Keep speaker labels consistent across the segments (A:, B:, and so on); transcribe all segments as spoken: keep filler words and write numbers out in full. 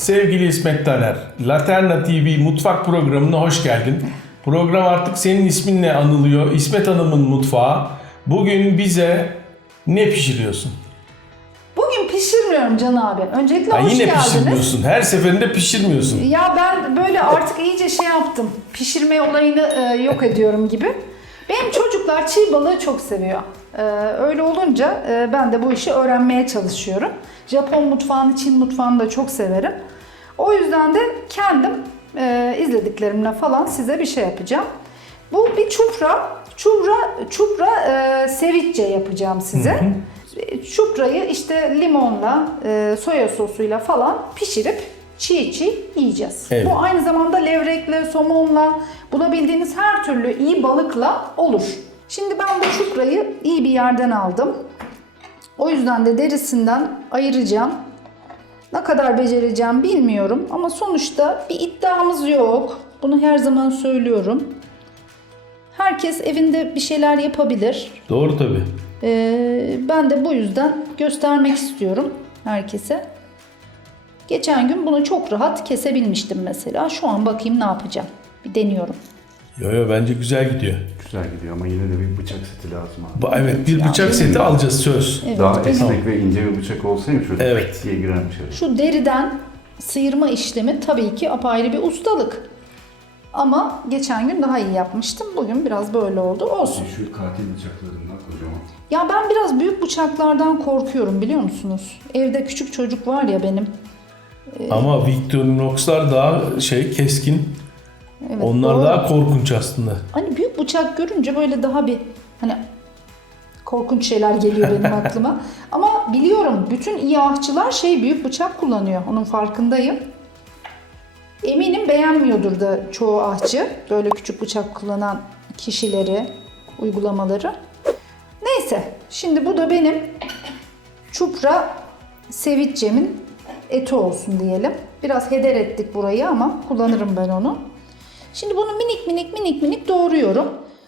A: sevgili İsmet Taner. Laterna T V mutfak programına hoş geldin. Program artık senin isminle anılıyor. İsmet Hanım'ın mutfağı. Bugün bize ne pişiriyorsun?
B: Bugün pişirmiyorum Can abi. Öncelikle
A: Ha,
B: hoş
A: yine
B: geldiniz.
A: pişirmiyorsun. Her seferinde pişirmiyorsun.
B: Ya ben böyle artık iyice şey yaptım. Pişirme olayını e, yok ediyorum gibi. Benim çocuklar çiğ balığı çok seviyor. E, öyle olunca e, ben de bu işi öğrenmeye çalışıyorum. Japon mutfağını, Çin mutfağını da çok severim. O yüzden de kendim e, izlediklerimle falan size bir şey yapacağım. Bu bir çupra. Çupra, çupra e, ceviche yapacağım size. Hı hı. Çuprayı işte limonla, e, soya sosuyla falan pişirip çiğ çiğ yiyeceğiz.
A: Evet.
B: Bu aynı zamanda levrekle, somonla, bulabildiğiniz her türlü iyi balıkla olur. Şimdi ben bu çuprayı iyi bir yerden aldım. O yüzden de derisinden ayıracağım. Ne kadar becereceğim bilmiyorum ama sonuçta bir iddiamız yok. Bunu her zaman söylüyorum. Herkes evinde bir şeyler yapabilir.
A: Doğru tabii.
B: Ee, ben de bu yüzden göstermek istiyorum herkese. Geçen gün bunu çok rahat kesebilmiştim mesela. Şu an bakayım ne yapacağım. Bir deniyorum.
A: Yo yo bence güzel gidiyor.
C: Güzel gidiyor ama yine de bir bıçak seti lazım abi.
A: Bu- Evet bir
B: Ya,
A: bıçak seti alacağız söz.
B: Evet,
C: Daha
B: benim-
C: esnek ve ince bir bıçak olsaymış şöyle
A: Evet.
C: pıt diye girermiş araya.
B: Şu deriden sıyırma işlemi tabii ki apayrı bir ustalık. Ama geçen gün daha iyi yapmıştım. Bugün biraz böyle oldu. Olsun.
C: Şu katil bıçaklarından kocaman.
B: Ya ben biraz büyük bıçaklardan korkuyorum biliyor musunuz? Evde küçük çocuk var ya benim.
A: Ama Victorinox'lar daha şey keskin.
B: Evet,
A: Onlar
B: doğru.
A: daha korkunç aslında.
B: Hani büyük bıçak görünce böyle daha bir hani korkunç şeyler geliyor benim aklıma. Ama biliyorum bütün iyi ahçılar şey büyük bıçak kullanıyor. Onun farkındayım. Eminim beğenmiyordur da çoğu ahçı böyle küçük bıçak kullanan kişileri, uygulamaları. Neyse, şimdi bu da benim çupra ceviche'min eti olsun diyelim. Biraz heder ettik burayı ama kullanırım ben onu. Şimdi bunu minik minik minik minik doğruyorum.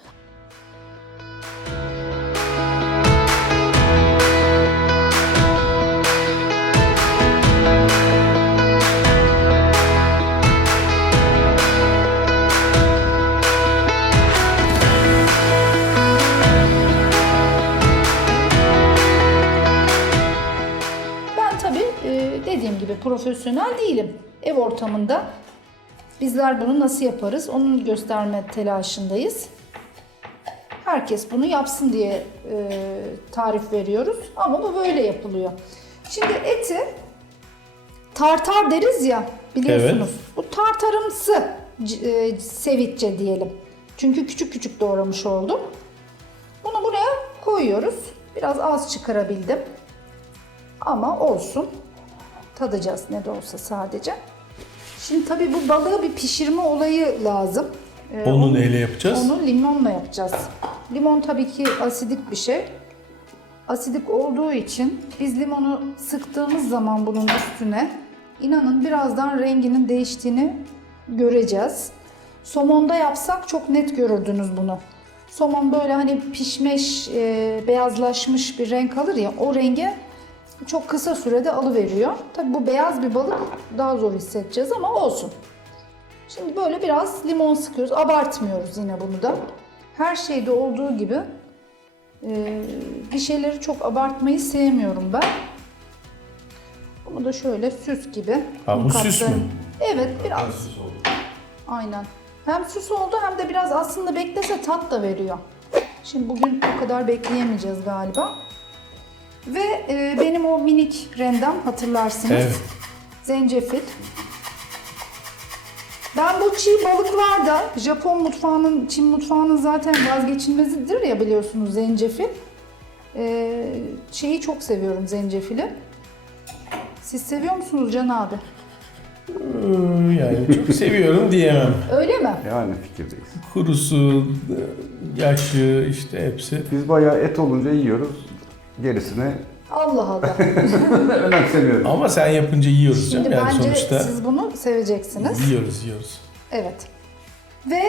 B: Ben tabii e, dediğim gibi profesyonel değilim. Ev ortamında bizler bunu nasıl yaparız onun gösterme telaşındayız. Herkes bunu yapsın diye e, tarif veriyoruz ama bu böyle yapılıyor. Şimdi eti tartar deriz ya biliyorsunuz.
A: Evet.
B: Bu tartarımsı e, ceviche diyelim. Çünkü küçük küçük doğramış oldum. Bunu buraya koyuyoruz. Biraz az çıkarabildim. Ama olsun. Tadacağız ne de olsa sadece. Şimdi tabii bu balığı bir pişirme olayı lazım. Ee,
A: Onu neyle yapacağız?
B: Onu limonla yapacağız. Limon tabii ki asidik bir şey. Asidik olduğu için biz limonu sıktığımız zaman bunun üstüne inanın birazdan renginin değiştiğini göreceğiz. Somonda yapsak çok net görürdünüz bunu. Somon böyle hani pişmiş, e, beyazlaşmış bir renk alır ya o renge çok kısa sürede alıveriyor. Tabii bu beyaz bir balık daha zor hissedeceğiz ama olsun. Şimdi böyle biraz limon sıkıyoruz. Abartmıyoruz yine bunu da. Her şeyde olduğu gibi e, bir şeyleri çok abartmayı sevmiyorum ben. Bunu da şöyle süs gibi.
A: Ha, bu süs mü?
B: Evet biraz. Aynen. Hem süs oldu hem de biraz aslında beklese tat da veriyor. Şimdi bugün o kadar bekleyemeyeceğiz galiba. Ve e, benim o minik rendem hatırlarsınız.
A: Evet.
B: Zencefil. Ben bu çiğ balıklarda Japon mutfağının, Çin mutfağının zaten vazgeçilmezidir ya biliyorsunuz zencefil. E, şeyi çok seviyorum zencefili. Siz seviyor musunuz Can abi?
A: Ee, Yani çok seviyorum diyemem.
B: Öyle mi?
C: Yani fikirdeyiz.
A: Kurusu, yaşı işte hepsi.
C: Biz bayağı et olunca yiyoruz. Gerisini
B: Allah Allah.
C: önemsemiyoruz.
A: Ama sen yapınca yiyoruz
B: Şimdi
A: canım. Yani
B: bence
A: sonuçta
B: siz bunu seveceksiniz.
A: yiyoruz yiyoruz.
B: Evet. Ve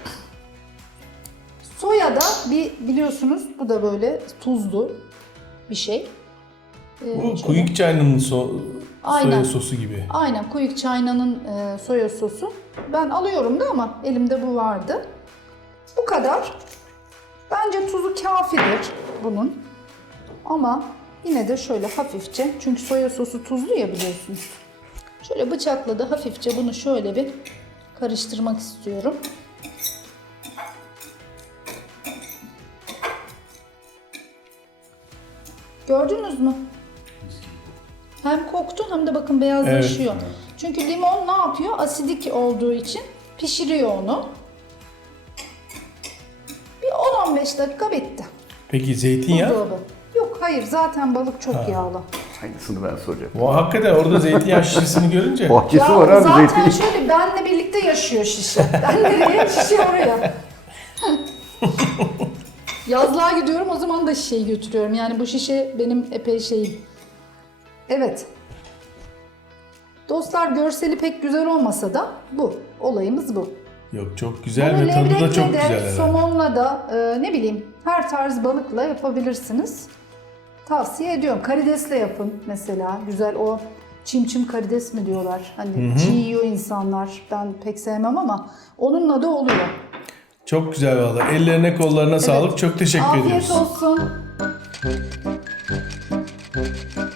B: soya da bir biliyorsunuz bu da böyle tuzlu bir şey. Ee,
A: Bu
B: şöyle-
A: Quick China'nın so
B: Aynen.
A: Soya sosu gibi.
B: Aynen Quick China'nın e, soya sosu. Ben alıyorum da ama elimde bu vardı. Bu kadar. Bence tuzu kafidir bunun. Ama yine de şöyle hafifçe, çünkü soya sosu tuzlu ya biliyorsunuz. Şöyle bıçakla da hafifçe bunu şöyle bir karıştırmak istiyorum. Gördünüz mü? Hem koktu hem de bakın beyazlaşıyor.
A: Evet.
B: Çünkü limon ne yapıyor? Asidik olduğu için pişiriyor onu. Bir on on beş dakika bitti.
A: Peki zeytinyağı?
B: Buzdolabı. Yok hayır, zaten balık çok yağlı.
C: Aynısını ben soracağım.
A: O hakikaten orada zeytinyağı şişesini görünce.
C: Bahçesi
B: Ya
C: var abi
B: zaten
C: zeytin.
B: şöyle benle birlikte yaşıyor şişe. Ben nereye? Şişe oraya. Yazlığa gidiyorum, o zaman da şişeyi götürüyorum. Yani bu şişe benim epey şeyim. Evet. Dostlar, görseli pek güzel olmasa da bu. Olayımız bu.
A: Yok çok güzel
B: Bunu
A: ve tadı da
B: levrekle
A: çok
B: de,
A: güzel herhalde.
B: somonla da e, ne bileyim her tarz balıkla yapabilirsiniz. Tavsiye ediyorum. Karidesle yapın mesela. Güzel o çim çim karides mi diyorlar. Hani çiğ yiyor insanlar. Ben pek sevmem ama onunla da oluyor.
A: Çok güzel valla. Ellerine kollarına sağlık. Çok teşekkür
B: Afiyet
A: ediyoruz.
B: olsun.